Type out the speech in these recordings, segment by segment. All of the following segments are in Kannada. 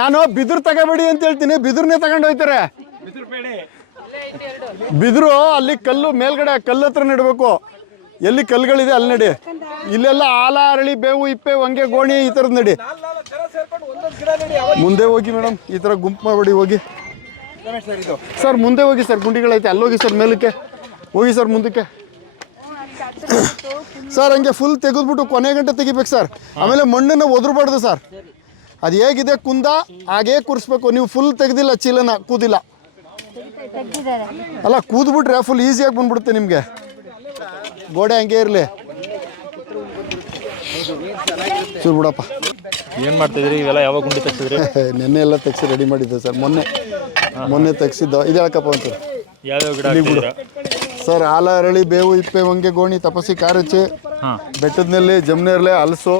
ನಾನು ಬಿದಿರು ತಗೋಬೇಡಿ ಅಂತ ಹೇಳ್ತೀನಿ, ಬಿದಿರನ್ನೇ ತಗೊಂಡು ಹೋಗ್ತಾರೆ. ಬಿದಿರು ಅಲ್ಲಿ ಕಲ್ಲು ಮೇಲ್ಗಡೆ ಕಲ್ಲು ಹತ್ರ ನೆಡಬೇಕು. ಎಲ್ಲಿ ಕಲ್ಲುಗಳಿದೆ ಅಲ್ಲಿ ನಡಿ. ಇಲ್ಲೆಲ್ಲ ಆಲ, ಅರಳಿ, ಬೇವು, ಇಪ್ಪೆ, ಹೊಂಗೆ, ಗೋಣಿ ಈ ಥರದ್ದು ನಡಿ. ಮುಂದೆ ಹೋಗಿ ಮೇಡಮ್, ಈ ಥರ ಗುಂಪು ಮಾಡಬೇಡಿ. ಹೋಗಿ ಸರ್, ಮುಂದೆ ಹೋಗಿ ಸರ್, ಗುಂಡಿಗಳೈತೆ ಅಲ್ಲಿ ಹೋಗಿ ಸರ್, ಮೇಲಕ್ಕೆ ಹೋಗಿ ಸರ್, ಮುಂದಕ್ಕೆ ಸರ್. ಹಂಗೆ ಫುಲ್ ತೆಗೆದ್ಬಿಟ್ಟು ಕೊನೆ ಗಂಟೆ ತೆಗಿಬೇಕು ಸರ್. ಆಮೇಲೆ ಮಣ್ಣನ್ನು ಒದರಬಾರ್ದು ಸರ್. ಅದು ಹೇಗಿದೆ ಕುಂದ ಹಾಗೇ ಕೂರಿಸ್ಬೇಕು. ನೀವು ಫುಲ್ ತೆಗೆದಿಲ್ಲ, ಚೀಲನ ಕೂದಿಲ್ಲ ಅಲ್ಲ, ಕೂದ್ಬಿಟ್ರೆ ಫುಲ್ ಈಸಿಯಾಗಿ ಬಂದ್ಬಿಡುತ್ತೆ ನಿಮಗೆ. ಗೋಡೆ ಹಂಗೆ ಇರಲಿ. ಚೂರು ಬಿಡಪ್ಪ. ಏನು ಮಾಡ್ತಿದ್ರಿ ಇವೆಲ್ಲ? ಯಾವಾಗ ಗುಂಡಿ ತೆಗ್ಸಿದ್ರಿ? ನೆನ್ನೆ ಎಲ್ಲ ತೆಗ್ಸಿ ರೆಡಿ ಮಾಡಿದ್ದೆ ಸರ್. ಮೊನ್ನೆ ತೆಗ್ಸಿದ್ದು. ಇದು ಯಾಕಪ್ಪ ಅಂತ ಯಾವ್ಯಾವ ಗಿಡ ಸರ್? ಆಲ, ಅರಳಿ, ಬೇವು, ಇಪ್ಪೆ, ಹೊಂಗೆ, ಗೋಣಿ, ತಪಸಿ, ಕಾರಚಿ, ಬೆಟ್ಟದನಲ್ಲಿ ಜಮ್ನೇರ್ಲೆ, ಹಲಸು,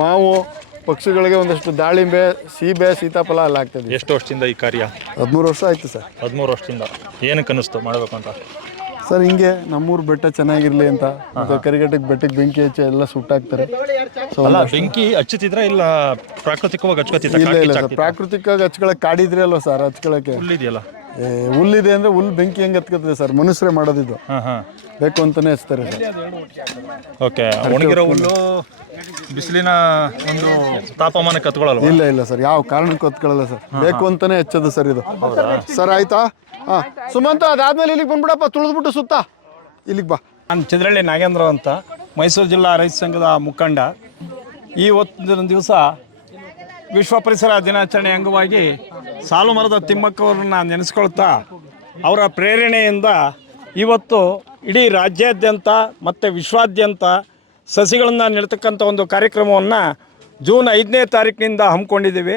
ಮಾವು, ಪಕ್ಷಿಗಳಿಗೆ ಒಂದಷ್ಟು ದಾಳಿಂಬೆ, ಸೀಬೆ, ಸೀತಾಫಲ ಎಲ್ಲ ಆಗ್ತದೆ. ಎಷ್ಟು ವರ್ಷದಿಂದ ಈ ಕಾರ್ಯ? 13 ವರ್ಷ ಆಯ್ತು ಸರ್. 13 ವರ್ಷದಿಂದ ಏನಕ್ಕೆ ಅನ್ನಿಸ್ತು ಮಾಡಬೇಕು ಅಂತ? ಸರ್ ಹಿಂಗೆ ನಮ್ಮೂರು ಬೆಟ್ಟ ಚೆನ್ನಾಗಿರ್ಲಿ ಅಂತ. ಕರಿಘಟ್ಟಕ್ಕೆ ಬೆಟ್ಟಕ್ಕೆ ಬೆಂಕಿ ಹಚ್ಚಿ ಎಲ್ಲ ಸುಟ್ಟಾಕ್ತಾರೆ. ಅಲ್ಲ, ಬೆಂಕಿ ಹಚ್ಚುತ್ತಿದ್ರ ಇಲ್ಲ ಪ್ರಾಕೃತಿಕವಾಗಿ ಹಚ್ಕೋತಿದ್ರ? ಇಲ್ಲ ಸರ್, ಪ್ರಾಕೃತಿಕವಾಗಿ ಹಚ್ಕೊಳಕ್ಕೆ ಕಾಡಿದ್ರಿ ಅಲ್ವ ಸರ್ ಹಚ್ಕೊಳಕ್ಕೆ. ಹುಲ್ಲಿದೆಯಲ್ಲ, ಹುಲ್ಲಿದೆ ಅಂದ್ರೆ ಹುಲ್ಲು ಬೆಂಕಿ ಹೆಂಗೆ ಹತ್ಕೊತದೆ ಸರ್? ಮನುಷ್ಯರೇ ಮಾಡೋದಿದ್ದು. ಬೇಕು ಅಂತಾನೆ ಹಚ್ತಾರೆ ಸರ್. ಓಕೆ. ಒಣಗಿರೋ ಹುಲ್ಲು ಬಿಸಿಲಿನ ಒಂದು ತಾಪಮಾನಕ್ಕೆ ಹತ್ಕೊಳ್ಳಲ್ವ? ಇಲ್ಲ ಸರ್, ಯಾವ ಕಾರಣಕ್ಕೂ ಹತ್ಕೊಳ್ಳಲ್ಲ ಸರ್. ಬೇಕು ಅಂತಾನೆ ಹಚ್ಚೋದು ಸರ್ ಇದು. ಸರ್ ಆಯ್ತಾ? ಹಾಂ ಸುಮಂತ, ಅದಾದ್ಮೇಲೆ ಇಲ್ಲಿಗೆ ಬಂದ್ಬಿಡಪ್ಪ, ತುಳಿದ್ಬಿಟ್ಟು ಸುತ್ತ ಇಲ್ಲಿಗೆ ಬಾ. ನಾನು ಚಿದ್ರಳ್ಳಿ ನಾಗೇಂದ್ರ ಅಂತ, ಮೈಸೂರು ಜಿಲ್ಲಾ ರೈತ ಸಂಘದ ಮುಖಂಡ. ಈ ದಿವಸ ವಿಶ್ವ ಪರಿಸರ ದಿನಾಚರಣೆ ಅಂಗವಾಗಿ ಸಾಲು ಮರದ ತಿಮ್ಮಕ್ಕವ್ರನ್ನ ನೆನೆಸ್ಕೊಳ್ತಾ ಅವರ ಪ್ರೇರಣೆಯಿಂದ ಇವತ್ತು ಇಡೀ ರಾಜ್ಯಾದ್ಯಂತ ಮತ್ತು ವಿಶ್ವಾದ್ಯಂತ ಸಸಿಗಳನ್ನು ನೆಡ್ತಕ್ಕಂಥ ಒಂದು ಕಾರ್ಯಕ್ರಮವನ್ನು ಜೂನ್ 5ನೇ ತಾರೀಕಿನಿಂದ ಹಮ್ಮಿಕೊಂಡಿದ್ದೀವಿ.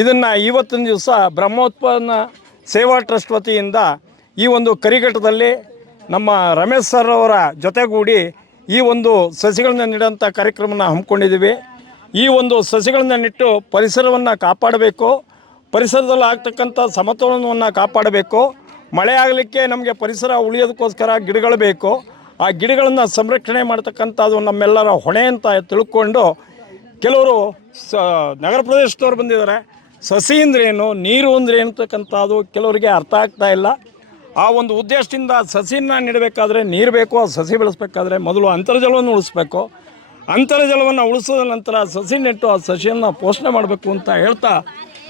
ಇದನ್ನು ಇವತ್ತಿನ ದಿವಸ ಬ್ರಹ್ಮೋತ್ಪನ್ನ ಸೇವಾ ಟ್ರಸ್ಟ್ ವತಿಯಿಂದ ಈ ಒಂದು ಕರಿಘಟ್ಟದಲ್ಲಿ ನಮ್ಮ ರಮೇಶ್ ಸರ್ ಅವರ ಜೊತೆಗೂಡಿ ಈ ಒಂದು ಸಸಿಗಳನ್ನು ನೆಡುವಂಥ ಕಾರ್ಯಕ್ರಮನ ಹಮ್ಮಿಕೊಂಡಿದ್ದೀವಿ. ಈ ಒಂದು ಸಸಿಗಳನ್ನು ನೆಟ್ಟು ಪರಿಸರವನ್ನು ಕಾಪಾಡಬೇಕು, ಪರಿಸರದಲ್ಲಿ ಆಗ್ತಕ್ಕಂಥ ಸಮತೋಲನವನ್ನು ಕಾಪಾಡಬೇಕು. ಮಳೆ ಆಗಲಿಕ್ಕೆ ನಮಗೆ ಪರಿಸರ ಉಳಿಯೋದಕ್ಕೋಸ್ಕರ ಗಿಡಗಳು ಬೇಕು. ಆ ಗಿಡಗಳನ್ನು ಸಂರಕ್ಷಣೆ ಮಾಡ್ತಕ್ಕಂಥದ್ದು ನಮ್ಮೆಲ್ಲರ ಹೊಣೆ ಅಂತ ತಿಳ್ಕೊಂಡು ಕೆಲವರು ನಗರ ಪ್ರದೇಶದವ್ರು ಬಂದಿದ್ದಾರೆ. ಸಸಿ ಅಂದ್ರೇನು, ನೀರು ಅಂದ್ರೇನು ಅಂತಕ್ಕಂಥದ್ದು ಕೆಲವರಿಗೆ ಅರ್ಥ ಆಗ್ತಾ ಇಲ್ಲ. ಆ ಒಂದು ಉದ್ದೇಶದಿಂದ ಸಸಿನ ನೆಡಬೇಕಾದ್ರೆ ನೀರು ಬೇಕು. ಆ ಸಸಿ ಬೆಳೆಸಬೇಕಾದ್ರೆ ಮೊದಲು ಅಂತರ್ಜಲವನ್ನು ಉಳಿಸ್ಬೇಕು. ಅಂತರ್ಜಲವನ್ನು ಉಳಿಸಿದ ನಂತರ ಸಸಿ ನೆಟ್ಟು ಆ ಸಸಿಯನ್ನು ಪೋಷಣೆ ಮಾಡಬೇಕು ಅಂತ ಹೇಳ್ತಾ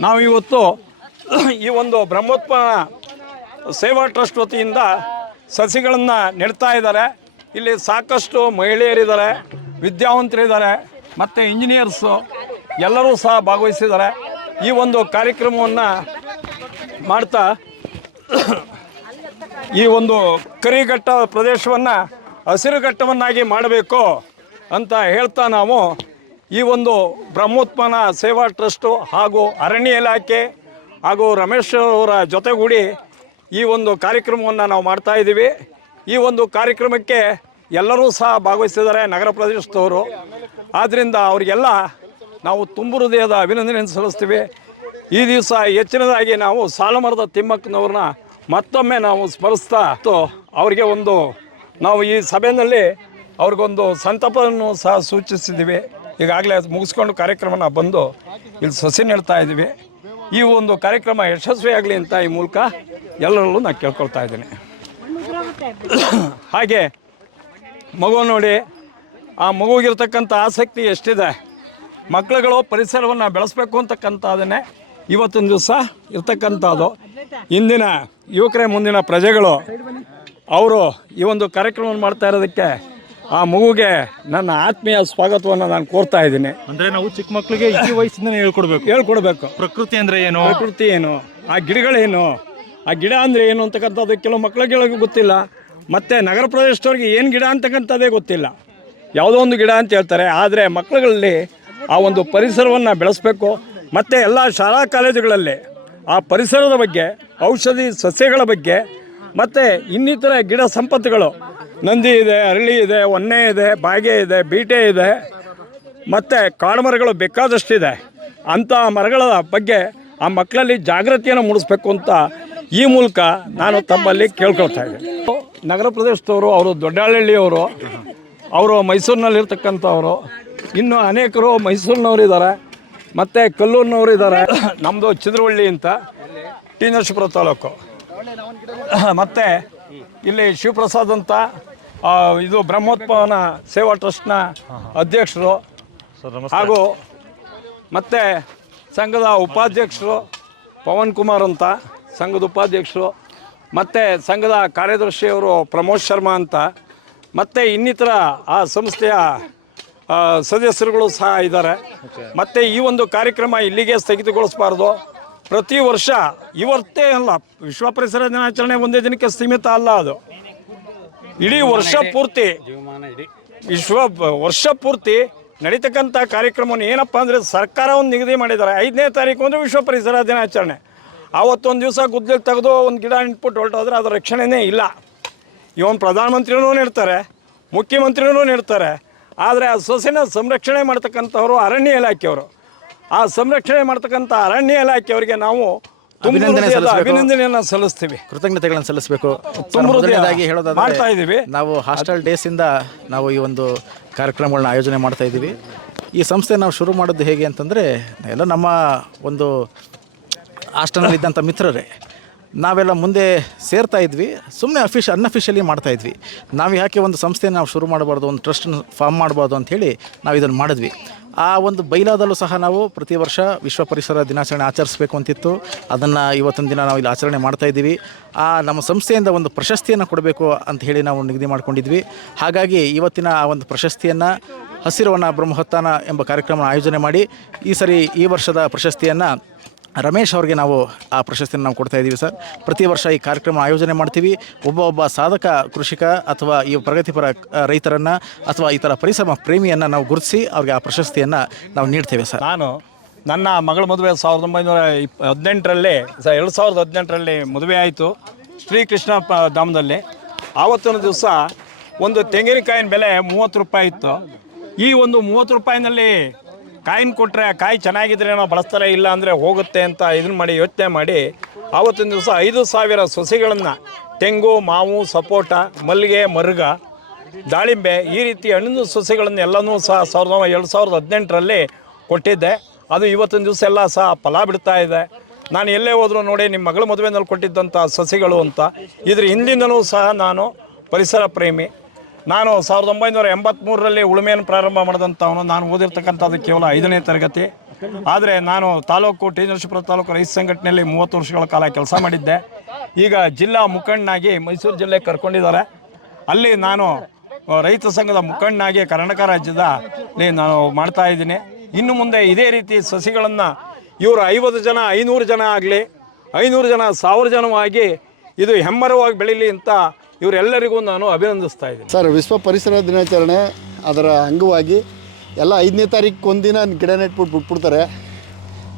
ನಾವು ಇವತ್ತು ಈ ಒಂದು ಬ್ರಹ್ಮೋತ್ಪನ್ನ ಸೇವಾ ಟ್ರಸ್ಟ್ ವತಿಯಿಂದ ಸಸಿಗಳನ್ನು ನೆಡ್ತಾ ಇದ್ದಾರೆ. ಇಲ್ಲಿ ಸಾಕಷ್ಟು ಮಹಿಳೆಯರಿದ್ದಾರೆ, ವಿದ್ಯಾವಂತರಿದ್ದಾರೆ ಮತ್ತು ಇಂಜಿನಿಯರ್ಸು ಎಲ್ಲರೂ ಸಹ ಭಾಗವಹಿಸಿದ್ದಾರೆ. ಈ ಒಂದು ಕಾರ್ಯಕ್ರಮವನ್ನು ಮಾಡ್ತಾ ಈ ಒಂದು ಕರಿಘಟ್ಟ ಪ್ರದೇಶವನ್ನು ಹಸಿರುಘಟ್ಟವನ್ನಾಗಿ ಮಾಡಬೇಕು ಅಂತ ಹೇಳ್ತಾ ನಾವು ಈ ಒಂದು ಬ್ರಹ್ಮೋತ್ಪನ್ನ ಸೇವಾ ಟ್ರಸ್ಟು ಹಾಗೂ ಅರಣ್ಯ ಇಲಾಖೆ ಹಾಗೂ ರಮೇಶ್ ಅವರ ಜೊತೆಗೂಡಿ ಈ ಒಂದು ಕಾರ್ಯಕ್ರಮವನ್ನು ನಾವು ಮಾಡ್ತಾಯಿದ್ದೀವಿ. ಈ ಒಂದು ಕಾರ್ಯಕ್ರಮಕ್ಕೆ ಎಲ್ಲರೂ ಸಹ ಭಾಗವಹಿಸಿದ್ದಾರೆ ನಗರ ಪ್ರದೇಶದವರು. ಆದ್ದರಿಂದ ಅವರಿಗೆಲ್ಲ ನಾವು ತುಂಬು ಹೃದಯದ ಅಭಿನಂದನೆಯನ್ನು ಸಲ್ಲಿಸ್ತೀವಿ. ಈ ದಿವಸ ಹೆಚ್ಚಿನದಾಗಿ ನಾವು ಸಾಲುಮರದ ತಿಮ್ಮಕ್ಕನವ್ರನ್ನ ಮತ್ತೊಮ್ಮೆ ನಾವು ಸ್ಮರಿಸ್ತಾ ಅವರಿಗೆ ಒಂದು ನಾವು ಈ ಸಭೆಯಲ್ಲಿ ಅವ್ರಿಗೊಂದು ಸಂತಾಪವನ್ನು ಸಹ ಸೂಚಿಸಿದ್ದೀವಿ. ಈಗಾಗಲೇ ಮುಗಿಸ್ಕೊಂಡು ಕಾರ್ಯಕ್ರಮನ ಬಂದು ಇಲ್ಲಿ ಸಸಿ ನೆಡ್ತಾ ಇದ್ದೀವಿ. ಈ ಒಂದು ಕಾರ್ಯಕ್ರಮ ಯಶಸ್ವಿಯಾಗಲಿ ಅಂತ ಈ ಮೂಲಕ ಎಲ್ಲರಲ್ಲೂ ನಾನು ಕೇಳ್ಕೊಳ್ತಾ ಇದ್ದೀನಿ. ಹಾಗೆ ಮಗು ನೋಡಿ, ಆ ಮಗುವಿಗಿರ್ತಕ್ಕಂಥ ಆಸಕ್ತಿ ಎಷ್ಟಿದೆ. ಮಕ್ಕಳುಗಳು ಪರಿಸರವನ್ನು ಬೆಳೆಸಬೇಕು ಅಂತಕ್ಕಂಥದ್ದನ್ನೇ ಇವತ್ತಿನ ದಿವಸ ಇರ್ತಕ್ಕಂಥದ್ದು. ಇಂದಿನ ಯುವಕರೇ ಮುಂದಿನ ಪ್ರಜೆಗಳು. ಅವರು ಈ ಒಂದು ಕಾರ್ಯಕ್ರಮವನ್ನು ಮಾಡ್ತಾ ಇರೋದಕ್ಕೆ ಆ ಮಗುಗೆ ನನ್ನ ಆತ್ಮೀಯ ಸ್ವಾಗತವನ್ನು ನಾನು ಕೋರ್ತಾ ಇದ್ದೀನಿ. ಅಂದರೆ ನಾವು ಚಿಕ್ಕ ಮಕ್ಕಳಿಗೆ ಈ ವಯಸ್ಸಿಂದನೇ ಹೇಳ್ಕೊಡ್ಬೇಕು ಪ್ರಕೃತಿ ಅಂದರೆ ಏನು, ಪ್ರಕೃತಿ ಏನು, ಆ ಗಿಡಗಳೇನು, ಆ ಗಿಡ ಅಂದರೆ ಏನು ಅಂತಕ್ಕಂಥದ್ದು ಕೆಲವು ಮಕ್ಕಳಿಗೆ ಗೊತ್ತಿಲ್ಲ. ಮತ್ತು ನಗರ ಪ್ರದೇಶದವ್ರಿಗೆ ಏನು ಗಿಡ ಅಂತಕ್ಕಂಥದ್ದೇ ಗೊತ್ತಿಲ್ಲ. ಯಾವುದೋ ಒಂದು ಗಿಡ ಅಂತ ಹೇಳ್ತಾರೆ. ಆದರೆ ಮಕ್ಕಳುಗಳಲ್ಲಿ ಆ ಒಂದು ಪರಿಸರವನ್ನು ಬೆಳೆಸಬೇಕು. ಮತ್ತು ಎಲ್ಲ ಶಾಲಾ ಕಾಲೇಜುಗಳಲ್ಲಿ ಆ ಪರಿಸರದ ಬಗ್ಗೆ, ಔಷಧಿ ಸಸ್ಯಗಳ ಬಗ್ಗೆ ಮತ್ತು ಇನ್ನಿತರ ಗಿಡ ಸಂಪತ್ತುಗಳು, ನಂದಿ ಇದೆ, ಅರಳಿ ಇದೆ, ಹೊನ್ನೆ ಇದೆ, ಬಾಗೆ ಇದೆ, ಬೀಟೆ ಇದೆ, ಮತ್ತು ಕಾಡು ಮರಗಳು ಬೇಕಾದಷ್ಟಿದೆ. ಅಂಥ ಮರಗಳ ಬಗ್ಗೆ ಆ ಮಕ್ಕಳಲ್ಲಿ ಜಾಗೃತಿಯನ್ನು ಮೂಡಿಸ್ಬೇಕು ಅಂತ ಈ ಮೂಲಕ ನಾನು ತಮ್ಮಲ್ಲಿ ಕೇಳ್ಕೊಳ್ತಾ ಇದ್ದೀನಿ. ನಗರ ಪ್ರದೇಶದವರು, ಅವರು ದೊಡ್ಡಹಳ್ಳಿಯವರು, ಅವರು ಮೈಸೂರಿನಲ್ಲಿರ್ತಕ್ಕಂಥವರು, ಇನ್ನು ಅನೇಕರು ಮೈಸೂರಿನವರು ಇದ್ದಾರೆ. ಮತ್ತು ಕಲ್ಲೂರಿನವರು ಇದ್ದಾರೆ. ನಮ್ಮದು ಚಿದ್ರವಳ್ಳಿ ಅಂತ, ಟಿ ನರಸೀಪುರ ತಾಲೂಕು. ಮತ್ತು ಇಲ್ಲಿ ಶಿವಪ್ರಸಾದ್ ಅಂತ ಇದು ಬ್ರಹ್ಮೋತ್ಪಾದನ ಸೇವಾ ಟ್ರಸ್ಟ್ನ ಅಧ್ಯಕ್ಷರು ಹಾಗೂ ಮತ್ತು ಸಂಘದ ಉಪಾಧ್ಯಕ್ಷರು ಪವನ್ ಕುಮಾರ್ ಅಂತ ಸಂಘದ ಉಪಾಧ್ಯಕ್ಷರು, ಮತ್ತು ಸಂಘದ ಕಾರ್ಯದರ್ಶಿಯವರು ಪ್ರಮೋದ್ ಶರ್ಮಾ ಅಂತ, ಮತ್ತು ಇನ್ನಿತರ ಆ ಸಂಸ್ಥೆಯ ಸದಸ್ಯರುಗಳು ಸಹ ಇದ್ದಾರೆ. ಮತ್ತು ಈ ಒಂದು ಕಾರ್ಯಕ್ರಮ ಇಲ್ಲಿಗೆ ಸ್ಥಗಿತಗೊಳಿಸಬಾರ್ದು. ಪ್ರತಿ ವರ್ಷ ಇವತ್ತೇ ಅಲ್ಲ, ವಿಶ್ವ ಪರಿಸರ ದಿನಾಚರಣೆ ಒಂದೇ ದಿನಕ್ಕೆ ಸೀಮಿತ ಅಲ್ಲ, ಅದು ಇಡೀ ವರ್ಷ ಪೂರ್ತಿ ವರ್ಷ ಪೂರ್ತಿ ನಡೀತಕ್ಕಂಥ ಕಾರ್ಯಕ್ರಮವನ್ನು ಏನಪ್ಪ ಅಂದರೆ ಸರ್ಕಾರ ಒಂದು ನಿಗದಿ ಮಾಡಿದ್ದಾರೆ. 5ನೇ ತಾರೀಕು ಅಂದರೆ ವಿಶ್ವ ಪರಿಸರ ದಿನಾಚರಣೆ. ಆವತ್ತೊಂದು ದಿವಸ ಗುದ್ದಲಿ ತೆಗೆದು ಒಂದು ಗಿಡ ಇಟ್ಬಿಟ್ಟು ಹೊರಟೋದ್ರೆ ಅದರ ರಕ್ಷಣೆನೇ ಇಲ್ಲ. ಇವನು ಪ್ರಧಾನಮಂತ್ರಿನೂ ನೀಡ್ತಾರೆ, ಮುಖ್ಯಮಂತ್ರಿನೂ ನೀಡ್ತಾರೆ, ಆದರೆ ಆ ಸೊಸೆನ ಸಂರಕ್ಷಣೆ ಮಾಡ್ತಕ್ಕಂಥವ್ರು ಅರಣ್ಯ ಇಲಾಖೆಯವರು. ಆ ಸಂರಕ್ಷಣೆ ಮಾಡ್ತಕ್ಕಂಥ ಅರಣ್ಯ ಇಲಾಖೆಯವರಿಗೆ ನಾವು ಅಭಿನಂದನೆಯನ್ನು ಸಲ್ಲಿಸ್ತೀವಿ, ಕೃತಜ್ಞತೆಗಳನ್ನು ಸಲ್ಲಿಸಬೇಕು. ಹೇಳೋದಾದ್ರೆ ಮಾಡ್ತಾ ಇದ್ದೀವಿ. ನಾವು ಹಾಸ್ಟೆಲ್ ಡೇಸಿಂದ ನಾವು ಈ ಒಂದು ಕಾರ್ಯಕ್ರಮಗಳನ್ನ ಆಯೋಜನೆ ಮಾಡ್ತಾ ಇದ್ದೀವಿ. ಈ ಸಂಸ್ಥೆ ನಾವು ಶುರು ಮಾಡೋದು ಹೇಗೆ ಅಂತಂದರೆ, ಎಲ್ಲ ನಮ್ಮ ಒಂದು ಹಾಸ್ಟೆಲ್ನಲ್ಲಿದ್ದಂಥ ಮಿತ್ರರೇ ನಾವೆಲ್ಲ ಮುಂದೆ ಸೇರ್ತಾ ಇದ್ವಿ. ಸುಮ್ಮನೆ ಅನ್ಅಫಿಷಿಯಲಿ ಮಾಡ್ತಾಯಿದ್ವಿ. ನಾವು ಯಾಕೆ ಒಂದು ಸಂಸ್ಥೆನ ನಾವು ಶುರು ಮಾಡಬಾರ್ದು, ಒಂದು ಟ್ರಸ್ಟನ್ನು ಫಾರ್ಮ್ ಮಾಡಬಾರ್ದು ಅಂಥೇಳಿ ನಾವು ಇದನ್ನು ಮಾಡಿದ್ವಿ. ಆ ಒಂದು ಬೈಲಾದಲ್ಲೂ ಸಹ ನಾವು ಪ್ರತಿ ವರ್ಷ ವಿಶ್ವ ಪರಿಸರ ದಿನಾಚರಣೆ ಆಚರಿಸಬೇಕು ಅಂತಿತ್ತು. ಅದನ್ನು ಇವತ್ತಿನ ದಿನ ನಾವು ಇಲ್ಲಿ ಆಚರಣೆ ಮಾಡ್ತಾಯಿದ್ದೀವಿ. ನಮ್ಮ ಸಂಸ್ಥೆಯಿಂದ ಒಂದು ಪ್ರಶಸ್ತಿಯನ್ನು ಕೊಡಬೇಕು ಅಂತ ಹೇಳಿ ನಾವು ನಿಗದಿ ಮಾಡ್ಕೊಂಡಿದ್ವಿ. ಹಾಗಾಗಿ ಇವತ್ತಿನ ಆ ಒಂದು ಪ್ರಶಸ್ತಿಯನ್ನು ಹಸಿರುವನ ಬ್ರಹ್ಮೋತ್ಥಾನ ಎಂಬ ಕಾರ್ಯಕ್ರಮ ಆಯೋಜನೆ ಮಾಡಿ ಈ ವರ್ಷದ ಪ್ರಶಸ್ತಿಯನ್ನು ರಮೇಶ್ ಅವ್ರಿಗೆ ನಾವು ಆ ಪ್ರಶಸ್ತಿಯನ್ನು ನಾವು ಕೊಡ್ತಾ ಇದ್ದೀವಿ ಸರ್. ಪ್ರತಿ ವರ್ಷ ಈ ಕಾರ್ಯಕ್ರಮ ಆಯೋಜನೆ ಮಾಡ್ತೀವಿ. ಒಬ್ಬ ಸಾಧಕ ಕೃಷಿಕ ಅಥವಾ ಈ ಪ್ರಗತಿಪರ ರೈತರನ್ನು ಅಥವಾ ಈ ಥರ ಪರಿಸರ ಪ್ರೇಮಿಯನ್ನು ನಾವು ಗುರುತಿಸಿ ಅವ್ರಿಗೆ ಆ ಪ್ರಶಸ್ತಿಯನ್ನು ನಾವು ನೀಡ್ತೇವೆ ಸರ್. ನಾನು ನನ್ನ ಮಗಳ ಮದುವೆ 2018ರಲ್ಲಿ ಮದುವೆ ಆಯಿತು ಶ್ರೀಕೃಷ್ಣ ಧಾಮದಲ್ಲಿ. ಆವತ್ತಿನ ದಿವಸ ಒಂದು ತೆಂಗಿನಕಾಯಿನ ಬೆಲೆ 30 ರೂಪಾಯಿ ಇತ್ತು. ಈ ಒಂದು 30 ರೂಪಾಯಿನಲ್ಲಿ ಕಾಯಿನ ಕೊಟ್ಟರೆ ಕಾಯಿ ಚೆನ್ನಾಗಿದ್ರೆ ನಾವು ಬಳಸ್ತಾರೆ, ಇಲ್ಲ ಅಂದರೆ ಹೋಗುತ್ತೆ ಅಂತ ಇದನ್ನು ಮಾಡಿ ಯೋಚನೆ ಮಾಡಿ ಆವತ್ತಿನ ದಿವಸ 5,000 ಸೊಸೆಗಳನ್ನು ತೆಂಗು, ಮಾವು, ಸಪೋಟ, ಮಲ್ಲಿಗೆ, ಮರುಗ, ದಾಳಿಂಬೆ ಈ ರೀತಿ ಹಣ್ಣಿನ ಸೊಸೆಗಳನ್ನು ಎಲ್ಲನೂ ಸಹ 2018ರಲ್ಲಿ ಕೊಟ್ಟಿದ್ದೆ. ಅದು ಇವತ್ತಿನ ದಿವಸ ಎಲ್ಲ ಸಹ ಫಲ ಬಿಡ್ತಾ ಇದೆ. ನಾನು ಎಲ್ಲೇ ಹೋದರೂ ನೋಡಿ ನಿಮ್ಮ ಮಗಳ ಮದುವೆನಲ್ಲಿ ಕೊಟ್ಟಿದ್ದಂಥ ಸಸಿಗಳು ಅಂತ. ಇದ್ರ ಹಿಂದಿಂದಲೂ ಸಹ ನಾನು ಪರಿಸರ ಪ್ರೇಮಿ. ನಾನು 1983ರಲ್ಲಿ ಉಳುಮೆಯನ್ನು ಪ್ರಾರಂಭ ಮಾಡಿದಂಥವನು. ನಾನು ಓದಿರ್ತಕ್ಕಂಥದ್ದು ಕೇವಲ 5ನೇ ತರಗತಿ. ಆದರೆ ನಾನು ಟಿ ನರಸೀಪುರ ತಾಲೂಕು ರೈತ ಸಂಘಟನೆಯಲ್ಲಿ 30 ವರ್ಷಗಳ ಕಾಲ ಕೆಲಸ ಮಾಡಿದ್ದೆ. ಈಗ ಜಿಲ್ಲಾ ಮುಖಂಡನಾಗಿ ಮೈಸೂರು ಜಿಲ್ಲೆಗೆ ಕರ್ಕೊಂಡಿದ್ದಾರೆ. ಅಲ್ಲಿ ನಾನು ರೈತ ಸಂಘದ ಮುಖಂಡನಾಗಿ ಕರ್ನಾಟಕ ರಾಜ್ಯದಲ್ಲಿ ನಾನು ಮಾಡ್ತಾ ಇದ್ದೀನಿ. ಇನ್ನು ಮುಂದೆ ಇದೇ ರೀತಿ ಸಸಿಗಳನ್ನು ಇವರು 50 ಜನ 500 ಜನ ಆಗಲಿ, 500 ಜನ 1000 ಜನವಾಗಿ ಇದು ಹೆಮ್ಮರವಾಗಿ ಬೆಳೀಲಿ ಅಂತ ಇವರೆಲ್ಲರಿಗೂ ನಾನು ಅಭಿನಂದಿಸ್ತಾ ಇದ್ದೀನಿ ಸರ್. ವಿಶ್ವ ಪರಿಸರ ದಿನಾಚರಣೆ ಅದರ ಅಂಗವಾಗಿ ಎಲ್ಲ 5ನೇ ತಾರೀಕು ಒಂದಿನ ಗಿಡ ನೆಟ್ಬಿಟ್ಟು ಬಿಟ್ಬಿಡ್ತಾರೆ.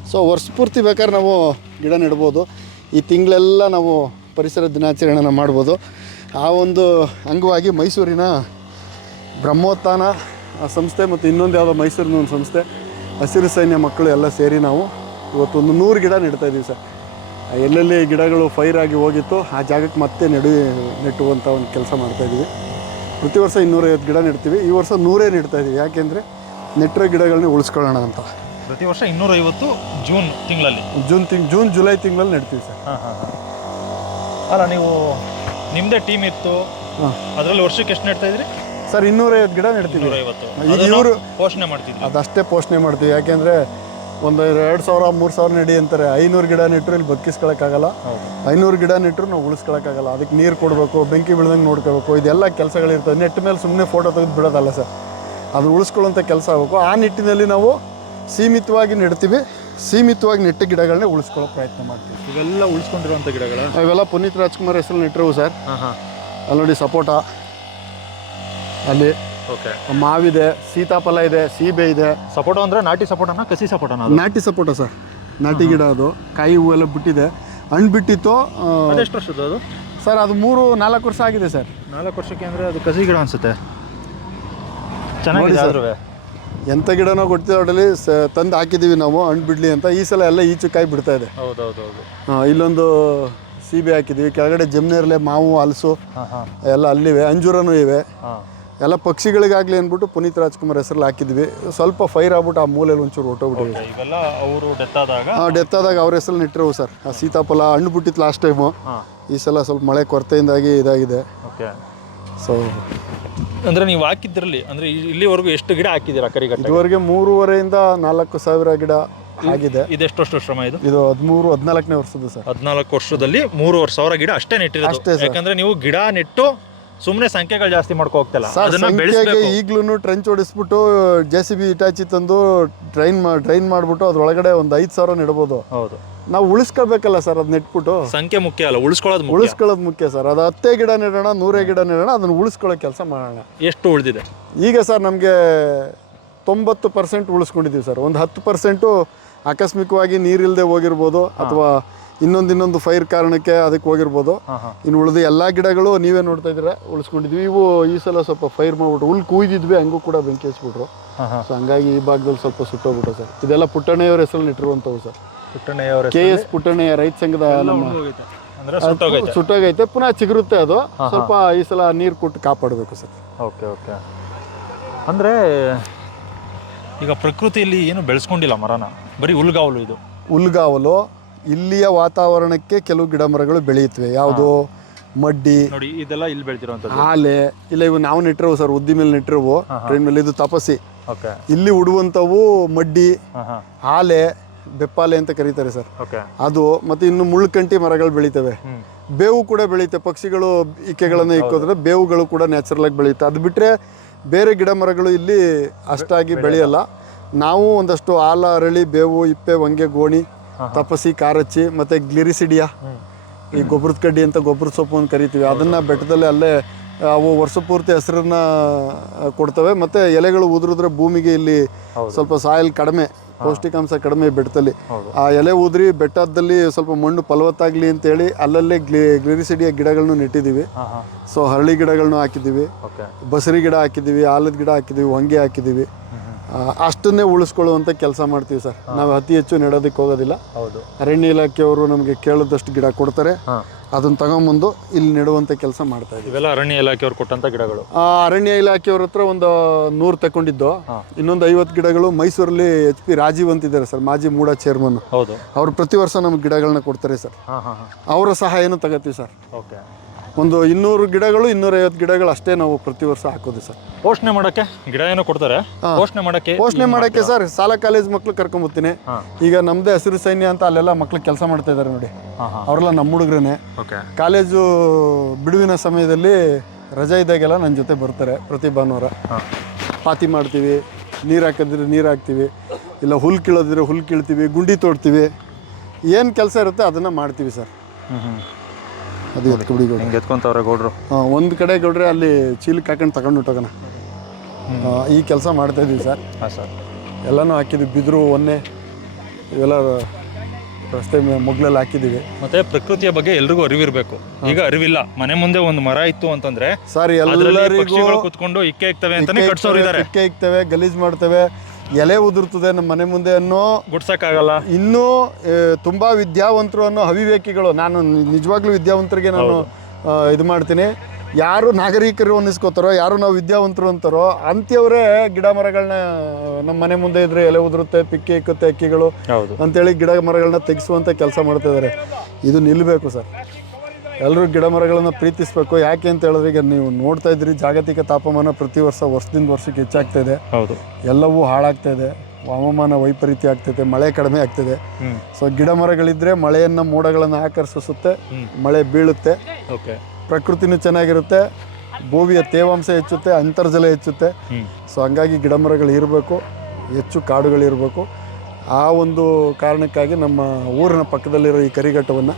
ಸೊ ವರ್ಷ ಪೂರ್ತಿ ಬೇಕಾದ್ರೆ ನಾವು ಗಿಡ ನೆಡ್ಬೋದು. ಈ ತಿಂಗಳೆಲ್ಲ ನಾವು ಪರಿಸರ ದಿನಾಚರಣೆನ ಮಾಡ್ಬೋದು. ಆ ಒಂದು ಅಂಗವಾಗಿ ಮೈಸೂರಿನ ಬ್ರಹ್ಮೋತ್ಥಾನ ಸಂಸ್ಥೆ ಮತ್ತು ಇನ್ನೊಂದು ಯಾವುದೋ ಮೈಸೂರಿನ ಒಂದು ಸಂಸ್ಥೆ ಹಸಿರು ಸೈನ್ಯ ಮಕ್ಕಳು ಎಲ್ಲ ಸೇರಿ ನಾವು ಇವತ್ತು ಒಂದು 100 ಗಿಡ ನೆಡ್ತಾಯಿದ್ದೀವಿ ಸರ್. ಎಲ್ಲೆಲ್ಲಿ ಗಿಡಗಳು ಫೈರ್ ಆಗಿ ಹೋಗಿತ್ತು ಆ ಜಾಗಕ್ಕೆ ಮತ್ತೆ ನೆಟ್ಟುವಂಥ ಒಂದು ಕೆಲಸ ಮಾಡ್ತಾಯಿದ್ದೀವಿ. ಪ್ರತಿ ವರ್ಷ 250 ಗಿಡ ನೆಡ್ತೀವಿ. ಈ ವರ್ಷ 100 ನೆಡ್ತಾಯಿದ್ದೀವಿ. ಯಾಕೆಂದರೆ ನೆಟ್ಟಿರೋ ಗಿಡಗಳನ್ನ ಉಳಿಸ್ಕೊಳ್ಳೋಣ ಅಂತ. ಪ್ರತಿ ವರ್ಷ 250 ಜೂನ್ ತಿಂಗಳಲ್ಲಿ ಜೂನ್ ಜುಲೈ ತಿಂಗಳಲ್ಲಿ ನೆಡ್ತೀವಿ ಸರ್. ಅಲ್ಲ, ನೀವು ನಿಮ್ಮದೇ ಟೀಮ್ ಇತ್ತು, ಅದರಲ್ಲಿ ವರ್ಷಕ್ಕೆ ಎಷ್ಟು ನೆಡ್ತಾ ಇದ್ರಿ ಸರ್? 250 ಗಿಡ ನೆಡ್ತೀವಿ. ಇವರು ಪೋಷಣೆ ಮಾಡ್ತಿದ್ವಿ, ಅದಷ್ಟೇ ಪೋಷಣೆ ಮಾಡ್ತೀವಿ. ಯಾಕೆಂದರೆ ಒಂದು 2,000-3,000 ನೆಡಿ ಅಂತಾರೆ. 500 ಗಿಡ ನೆಟ್ಟರು ಇಲ್ಲಿ ಬದುಕಿಸ್ಕೊಳಕ್ಕಾಗಲ್ಲ. 500 ಗಿಡ ನೆಟ್ಟರು ನಾವು ಉಳಿಸ್ಕೊಳಕ್ಕಾಗಲ್ಲ. ಅದಕ್ಕೆ ನೀರು ಕೊಡಬೇಕು, ಬೆಂಕಿ ಬೀಳ್ದಂಗೆ ನೋಡ್ಕೋಬೇಕು. ಇದೆಲ್ಲ ಕೆಲಸಗಳಿರ್ತವೆ. ನೆಟ್ಟ ಮೇಲೆ ಸುಮ್ಮನೆ ಫೋಟೋ ತೆಗೆದು ಬಿಡೋದಲ್ಲ ಸರ್, ಅದು ಉಳಿಸ್ಕೊಳ್ಳೋಂಥ ಕೆಲಸ ಆಗಬೇಕು. ಆ ನಿಟ್ಟಿನಲ್ಲಿ ನಾವು ಸೀಮಿತವಾಗಿ ನೆಡ್ತೀವಿ. ಸೀಮಿತವಾಗಿ ನೆಟ್ಟ ಗಿಡಗಳನ್ನೇ ಉಳಿಸ್ಕೊಳ್ಳೋ ಪ್ರಯತ್ನ ಮಾಡ್ತೀವಿ. ಇವೆಲ್ಲ ಉಳಿಸ್ಕೊಂಡಿರುವಂಥ ಗಿಡಗಳು ಅವೆಲ್ಲ ಪುನೀತ್ ರಾಜ್ಕುಮಾರ್ ಹೆಸರು ನೆಟ್ಟರು ಸರ್. ಅಲ್ಲಿ ನೋಡಿ ಸಪೋಟ, ಅಲ್ಲಿ ಮಾವಿದೆ, ಸೀತಾಫಲ ಇದೆ, ಸೀಬೆ ಇದೆ. ಸಪೋಟ ಅಂದರೆ ನಾಟಿ ಸಪೋಟನ ಕಸಿ ಸಪೋಟನ? ನಾಟಿ ಸಪೋಟ ಸರ್, ನಾಟಿ ಗಿಡ. ಅದು ಕಾಯಿ ಹೂವೆಲ್ಲ ಬಿಟ್ಟಿದೆ, ಹಣ್ಣು ಬಿಟ್ಟಿತ್ತು. ಎಷ್ಟು ವರ್ಷದ್ದು ಅದು ಸರ್? ಅದು 3-4 ವರ್ಷ ಆಗಿದೆ ಸರ್. 4 ವರ್ಷಕ್ಕೆ ಅಂದರೆ ಅದು ಕಸಿ ಗಿಡ ಅನಿಸುತ್ತೆ. ಚೆನ್ನಾಗಿದೆ ಸರ್. ಎಂಥ ಗಿಡನೋ ಗೊತ್ತಿದೆ, ಒಟ್ಟಲ್ಲಿ ತಂದು ಹಾಕಿದ್ದೀವಿ ನಾವು ಹಣ್ಣು ಬಿಡಲಿ ಅಂತ. ಈ ಸಲ ಎಲ್ಲ ಈಚು ಕಾಯಿ ಬಿಡ್ತಾ ಇದೆ. ಇಲ್ಲೊಂದು ಸೀಬೆ ಹಾಕಿದ್ದೀವಿ. ಕೆಳಗಡೆ ಜಮ್ನೇರ್ಲೆ, ಮಾವು, ಹಲಸು ಎಲ್ಲ ಅಲ್ಲಿವೆ. ಅಂಜೂರನೂ ಇವೆ. ಎಲ್ಲ ಪಕ್ಷಿಗಳಿಗಾಗಲಿ ಅಂದ್ಬಿಟ್ಟು ಪುನೀತ್ ರಾಜ್ಕುಮಾರ್ ಹೆಸರಲ್ಲಿ ಹಾಕಿದ್ವಿ. ಸ್ವಲ್ಪ ಫೈರ್ ಆಗ್ಬಿಟ್ಟು ಆ ಮೂಲೆಯಲ್ಲಿ ಒಂಚೂರು ಹೊಟ್ಟೋಗ್ಬಿಟ್ಟಿದೆ. ಇವೆಲ್ಲ ಅವರು ಡೆತ್ ಆದಾಗ ಡೆತ್ ಆದಾಗ ಅವ್ರ ಹೆಸರಲ್ಲಿ ನೆಟ್ಟಿರೋವು ಸರ್. ಆ ಸೀತಾಫಲ ಹಣ್ಣು ಬಿಟ್ಟಿತ್ತು ಲಾಸ್ಟ್ ಟೈಮು. ಈ ಸಲ ಸ್ವಲ್ಪ ಮಳೆ ಕೊರತೆಯಿಂದಾಗಿ ಇದಾಗಿದೆ. ಓಕೆ. ಸೊ ಅಂದರೆ ನೀವು ಹಾಕಿದ್ರಲ್ಲಿ ಅಂದರೆ ಇಲ್ಲಿವರೆಗೂ ಎಷ್ಟು ಗಿಡ ಹಾಕಿದ್ದೀರಾ ಕರಿಗಟ್ಟೆ? ಇದುವರೆಗೆ 3,500 ಇಂದ 4,000 ಗಿಡ ಆಗಿದೆ. ಇದೆಷ್ಟು ಶ್ರಮ ಇದು? ಇದು 13-14ನೇ ವರ್ಷದ್ದು ಸರ್. 14 ವರ್ಷದಲ್ಲಿ 3,500 ಗಿಡ ಅಷ್ಟೇ ನೆಟ್ಟಿರೋದು. ಅಷ್ಟೇ ಸರ್. ಯಾಕಂದ್ರೆ ನೀವು ಗಿಡ ನೆಟ್ಟು ಸುಮ್ಮನೆ ಸಂಖ್ಯೆಗಳು ಜಾಸ್ತಿ ಮಾಡ್ಕೊ ಹೋಗ್ತಿಲ್ಲ, ಅದನ್ನ ಬೆಳೆಸಬೇಕು. ಈಗ್ಲೂ ಟ್ರೆಂಚ್ ಹೊಡಿಸ್ಬಿಟ್ಟು JCB ಇಟಾಚಿ ತಂದು ಡ್ರೈನ್ ಮಾಡ್ಬಿಟ್ಟು ಅದ್ರೊಳಗಡೆ ಒಂದು 5,000 ನೆಡ್ಬೋದು. ಹೌದು, ನಾವು ಉಳಿಸ್ಕೋಬೇಕಲ್ಲ ಸರ್. ಅದು ನೆಟ್ಬಿಟ್ಟು ಸಂಖ್ಯೆ ಮುಖ್ಯ ಅಲ್ಲ, ಉಳಿಸ್ಕೊಳ್ಳೋದು ಮುಖ್ಯ ಸರ್. ಅದು 10 ಗಿಡ ನೆಡೋಣ, 100 ಗಿಡ ನೆಡೋಣ, ಅದನ್ನ ಉಳಿಸ್ಕೊಳ್ಳೋ ಕೆಲಸ ಮಾಡೋಣ. ಎಷ್ಟು ಉಳಿದಿದೆ ಈಗ ಸರ್? ನಮಗೆ 90% ಉಳಿಸ್ಕೊಂಡಿದ್ದೀವಿ ಸರ್. ಒಂದು 10% ಆಕಸ್ಮಿಕವಾಗಿ ನೀರಿಲ್ಲದೆ ಹೋಗಿರ್ಬೋದು, ಅಥವಾ ಇನ್ನೊಂದು ಫೈರ್ ಕಾರಣಕ್ಕೆ ಅದಕ್ಕೆ ಹೋಗಿರ್ಬೋದು. ಇನ್ನು ಉಳಿದ ಎಲ್ಲ ಗಿಡಗಳು ನೀವೇ ನೋಡ್ತಾ ಇದ್ದೀರಾ ಉಳಿಸ್ಕೊಂಡಿದ್ವಿ. ಇವು ಈ ಸಲ ಸ್ವಲ್ಪ ಫೈರ್ ಮಾಡ್ಬಿಟ್ಟು ಹುಲ್ ಕುಯ್ದಿದ್ವಿ, ಹಂಗೂ ಕೂಡ ಬೆಂಕಿ ಹಚ್ಬಿಟ್ರು. ಸೊ ಹಂಗಾಗಿ ಈ ಭಾಗದಲ್ಲಿ ಸ್ವಲ್ಪ ಸುಟ್ಟೋಗ್ಬಿಟ್ಟು ಸರ್. ಇದೆಲ್ಲ ಪುಟ್ಟಣ್ಣಯ್ಯವ್ರ ಹೆಸರಲ್ಲಿ ಇಟ್ಟಿರುವಂಥವು ಸರ್. KS ಪುಟ್ಟಣ್ಣಯ್ಯ ರೈತ ಸಂಘದ ಸುಟ್ಟೋಗೈತೆ. ಪುನಃ ಚಿಗುರುತ್ತೆ ಅದು. ಸ್ವಲ್ಪ ಈ ಸಲ ನೀರು ಕೊಟ್ಟು ಕಾಪಾಡಬೇಕು ಸರ್. Okay okay. ಅಂದರೆ ಈಗ ಪ್ರಕೃತಿಯಲ್ಲಿ ಏನು ಬೆಳೆಸ್ಕೊಂಡಿಲ್ಲ ಮರನ, ಬರೀ ಹುಲ್ಗಾವಲು. ಇದು ಹುಲ್ಗಾವಲು. ಇಲ್ಲಿಯ ವಾತಾವರಣಕ್ಕೆ ಕೆಲವು ಗಿಡ ಮರಗಳು ಬೆಳೆಯುತ್ತವೆ. ಯಾವುದು? ಮಡ್ಡಿ ನೋಡಿ, ಇದೆಲ್ಲ ಇಲ್ಲಿ ಬೆಳೆದಿರುವಂಥದ್ದು. ಆಲೆ ಇಲ್ಲ, ಇವು ನಾವು ನೆಟ್ಟಿರೋವು ಸರ್. ಉದ್ದಿ ಮೇಲೆ ನೆಟ್ಟಿರೋವು, ಟ್ರೈನ್ ಮೇಲೆ. ಇದು ತಪಸಿ. ಓಕೆ. ಇಲ್ಲಿ ಉಡುವಂಥವು ಮಡ್ಡಿ, ಆಲೆ, ಬೆಪ್ಪಾಲೆ ಅಂತ ಕರೀತಾರೆ ಸರ್. ಅದು ಮತ್ತೆ ಇನ್ನು ಮುಳ್ಳುಕಂಟಿ ಮರಗಳು ಬೆಳಿತವೆ. ಬೇವು ಕೂಡ ಬೆಳೆಯುತ್ತೆ. ಪಕ್ಷಿಗಳು ಇಕ್ಕೆಗಳನ್ನು ಇಕ್ಕೋದ್ರೆ ಬೇವುಗಳು ಕೂಡ ನ್ಯಾಚುರಲ್ ಆಗಿ ಬೆಳೆಯುತ್ತೆ. ಅದು ಬಿಟ್ಟರೆ ಬೇರೆ ಗಿಡ ಮರಗಳು ಇಲ್ಲಿ ಅಷ್ಟಾಗಿ ಬೆಳೆಯಲ್ಲ. ನಾವು ಒಂದಷ್ಟು ಆಲ, ಅರಳಿ, ಬೇವು, ಇಪ್ಪೆ, ಹೊಂಗೆ, ಗೋಣಿ, ತಪಸಿ, ಕಾರಚ್ಚಿ ಮತ್ತು ಗ್ಲಿರಿಸಿಡಿಯಾ, ಈ ಗೊಬ್ಬರದ ಕಡ್ಡಿ ಅಂತ ಗೊಬ್ಬರದ ಸೊಪ್ಪು ಅಂತ ಕರಿತೀವಿ. ಅದನ್ನು ಬೆಟ್ಟದಲ್ಲಿ ಅಲ್ಲೇ ಅವು ವರ್ಷ ಪೂರ್ತಿ ಹಸಿರನ್ನ ಕೊಡ್ತವೆ. ಮತ್ತು ಎಲೆಗಳು ಉದುರಿದ್ರೆ ಭೂಮಿಗೆ ಇಲ್ಲಿ ಸ್ವಲ್ಪ ಸಾಯಿಲ್ ಕಡಿಮೆ, ಪೌಷ್ಟಿಕಾಂಶ ಕಡಿಮೆ ಬೆಟ್ಟದಲ್ಲಿ. ಆ ಎಲೆ ಉದುರಿ ಬೆಟ್ಟದಲ್ಲಿ ಸ್ವಲ್ಪ ಮಣ್ಣು ಫಲವತ್ತಾಗಲಿ ಅಂತೇಳಿ ಅಲ್ಲಲ್ಲೇ ಗ್ಲಿರಿಸಿಡಿಯ ಗಿಡಗಳನ್ನು ನೆಟ್ಟಿದ್ದೀವಿ. ಸೊ ಹರಳಿ ಗಿಡಗಳನ್ನು ಹಾಕಿದ್ದೀವಿ, ಬಸರಿ ಗಿಡ ಹಾಕಿದ್ದೀವಿ, ಆಲದ ಗಿಡ ಹಾಕಿದ್ದೀವಿ, ಹೊಂಗೆ ಹಾಕಿದ್ದೀವಿ. ಅಷ್ಟನ್ನೇ ಉಳಿಸ್ಕೊಳ್ಳುವಂಥ ಕೆಲಸ ಮಾಡ್ತೀವಿ ಸರ್. ನಾವು ಅತಿ ಹೆಚ್ಚು ನೆಡೋದಕ್ಕೆ ಹೋಗೋದಿಲ್ಲ. ಅರಣ್ಯ ಇಲಾಖೆಯವರು ನಮಗೆ ಕೇಳಿದಷ್ಟು ಗಿಡ ಕೊಡ್ತಾರೆ, ಅದನ್ನು ತಗೊಂಬಂದು ಇಲ್ಲಿ ನೆಡುವಂಥ ಕೆಲಸ ಮಾಡ್ತಾ ಇದ್ದೀವಿ. ಇವೆಲ್ಲ ಅರಣ್ಯ ಇಲಾಖೆಯವರು ಕೊಟ್ಟಂಥ ಗಿಡಗಳು. ಅರಣ್ಯ ಇಲಾಖೆಯವ್ರ ಹತ್ರ ಒಂದು 100 ತಗೊಂಡಿದ್ದು. ಇನ್ನೊಂದು 50 ಗಿಡಗಳು ಮೈಸೂರಲ್ಲಿ HP ರಾಜೀವ್ ಅಂತಿದ್ದಾರೆ ಸರ್, ಮಾಜಿ ಮೂಡಾ ಚೇರ್ಮನ್. ಹೌದು, ಅವರು ಪ್ರತಿ ವರ್ಷ ನಮ್ಗೆ ಗಿಡಗಳನ್ನ ಕೊಡ್ತಾರೆ ಸರ್. ಅವರ ಸಹಾಯನೂ ತಗೋತೀವಿ ಸರ್. ಒಂದು 200 ಗಿಡಗಳು, 250 ಗಿಡಗಳು ಅಷ್ಟೇ ನಾವು ಪ್ರತಿ ವರ್ಷ ಹಾಕೋದು ಸರ್. ಪೋಷಣೆ ಮಾಡೋಕ್ಕೆ ಗಿಡ ಏನೋ ಕೊಡ್ತಾರೆ. ಪೋಷಣೆ ಮಾಡೋಕ್ಕೆ ಸರ್ ಶಾಲಾ ಕಾಲೇಜ್ ಮಕ್ಳು ಕರ್ಕೊಂಬರ್ತೀನಿ. ಈಗ ನಮ್ಮದೇ ಹಸಿರು ಸೈನ್ಯ ಅಂತ ಅಲ್ಲೆಲ್ಲ ಮಕ್ಳು ಕೆಲಸ ಮಾಡ್ತಾ ಇದ್ದಾರೆ ನೋಡಿ, ಅವರೆಲ್ಲ ನಮ್ಮ ಹುಡುಗ್ರೇ. ಕಾಲೇಜು ಬಿಡುವಿನ ಸಮಯದಲ್ಲಿ ರಜೆ ಇದ್ದಾಗೆಲ್ಲ ನನ್ನ ಜೊತೆ ಬರ್ತಾರೆ ಪ್ರತಿ ಭಾನುವಾರ. ಪಾತಿ ಮಾಡ್ತೀವಿ, ನೀರು ಹಾಕಿದ್ರೆ ನೀರು ಹಾಕ್ತೀವಿ, ಇಲ್ಲ ಹುಲ್ ಕೀಳೋದಿದ್ರೆ ಹುಲ್ ಕೀಳ್ತೀವಿ, ಗುಂಡಿ ತೋಡ್ತೀವಿ. ಏನು ಕೆಲಸ ಇರುತ್ತೆ ಅದನ್ನು ಮಾಡ್ತೀವಿ ಸರ್. ಅದು ಎತ್ಕೊಂತವ್ರೆ ಗೌಡ್ರು. ಒಂದು ಕಡೆ ಗೌಡ್ರೆ ಅಲ್ಲಿ ಚೀಲಕ್ಕೆ ಹಾಕೊಂಡು ತಗೊಂಡು ಹೊಟ್ಟೋಗೋಣ. ಈ ಕೆಲಸ ಮಾಡ್ತಾ ಇದೀವಿ ಸರ್. ಎಲ್ಲನೂ ಹಾಕಿದ್ವಿ, ಬಿದಿರು, ಒನ್ನೆ ಇವೆಲ್ಲ ರಸ್ತೆ ಮೊಗ್ಲಲ್ಲಿ ಹಾಕಿದ್ದೀವಿ. ಮತ್ತೆ ಪ್ರಕೃತಿಯ ಬಗ್ಗೆ ಎಲ್ರಿಗೂ ಅರಿವಿರಬೇಕು. ಈಗ ಅರಿವಿಲ್ಲ. ಮನೆ ಮುಂದೆ ಒಂದು ಮರ ಇತ್ತು ಅಂತಂದ್ರೆ ಸರ್ ಎಲ್ಲರಿಗೂ ಕುತ್ಕೊಂಡು ಇಕ್ಕೆ ಇಕ್ತವೆ ಅಂತಾನೆ ಕಟ್ಸೋರು ಇದ್ದಾರೆ. ಇಕ್ಕೆ ಇಕ್ತವೆ, ಗಲೀಜ್ ಮಾಡ್ತವೆ, ಎಲೆ ಉದುರ್ತದೆ ನಮ್ಮ ಮನೆ ಮುಂದೆ ಅನ್ನೋ ಗುಡ್ಸಕ್ಕಾಗಲ್ಲ. ಇನ್ನೂ ತುಂಬ ವಿದ್ಯಾವಂತರು ಅನ್ನೋ ಅವಿವೇಕಿಗಳು. ನಾನು ನಿಜವಾಗ್ಲೂ ವಿದ್ಯಾವಂತರಿಗೆ ನಾನು ಇದು ಮಾಡ್ತೀನಿ. ಯಾರು ನಾಗರಿಕರು ಅನ್ನಿಸ್ಕೋತಾರೋ, ಯಾರು ನಾವು ವಿದ್ಯಾವಂತರು ಅಂತಾರೋ ಅಂಥವರೇ ಗಿಡ ಮರಗಳನ್ನ ನಮ್ಮ ಮನೆ ಮುಂದೆ ಇದ್ರೆ ಎಲೆ ಉದುರುತ್ತೆ, ಪಿಕ್ಕಿ ಇಕ್ಕುತ್ತೆ ಅಕ್ಕಿಗಳು ಅಂತೇಳಿ ಗಿಡ ಮರಗಳನ್ನ ತೆಗೆಸುವಂಥ ಕೆಲಸ ಮಾಡ್ತಾ ಇದ್ದಾರೆ. ಇದು ನಿಲ್ಲಬೇಕು ಸರ್. ಎಲ್ಲರೂ ಗಿಡ ಮರಗಳನ್ನು ಪ್ರೀತಿಸಬೇಕು. ಯಾಕೆ ಅಂತ ಹೇಳಿದ್ರೆ ಈಗ ನೀವು ನೋಡ್ತಾ ಇದ್ರಿ, ಜಾಗತಿಕ ತಾಪಮಾನ ಪ್ರತಿ ವರ್ಷದಿಂದ ವರ್ಷಕ್ಕೆ ಹೆಚ್ಚಾಗ್ತಾ ಇದೆ. ಎಲ್ಲವೂ ಹಾಳಾಗ್ತಾ ಇದೆ, ಹವಾಮಾನ ವೈಪರೀತ್ಯ ಆಗ್ತದೆ, ಮಳೆ ಕಡಿಮೆ ಆಗ್ತದೆ. ಸೊ ಗಿಡ ಮರಗಳಿದ್ರೆ ಮಳೆಯನ್ನು, ಮೋಡಗಳನ್ನು ಆಕರ್ಷಿಸುತ್ತೆ, ಮಳೆ ಬೀಳುತ್ತೆ, ಪ್ರಕೃತಿನೂ ಚೆನ್ನಾಗಿರುತ್ತೆ, ಭೂಮಿಯ ತೇವಾಂಶ ಹೆಚ್ಚುತ್ತೆ, ಅಂತರ್ಜಲ ಹೆಚ್ಚುತ್ತೆ. ಸೊ ಹಂಗಾಗಿ ಗಿಡ ಮರಗಳು ಇರಬೇಕು, ಹೆಚ್ಚು ಕಾಡುಗಳಿರಬೇಕು. ಆ ಒಂದು ಕಾರಣಕ್ಕಾಗಿ ನಮ್ಮ ಊರಿನ ಪಕ್ಕದಲ್ಲಿರೋ ಈ ಕರಿಘಟ್ಟವನ್ನು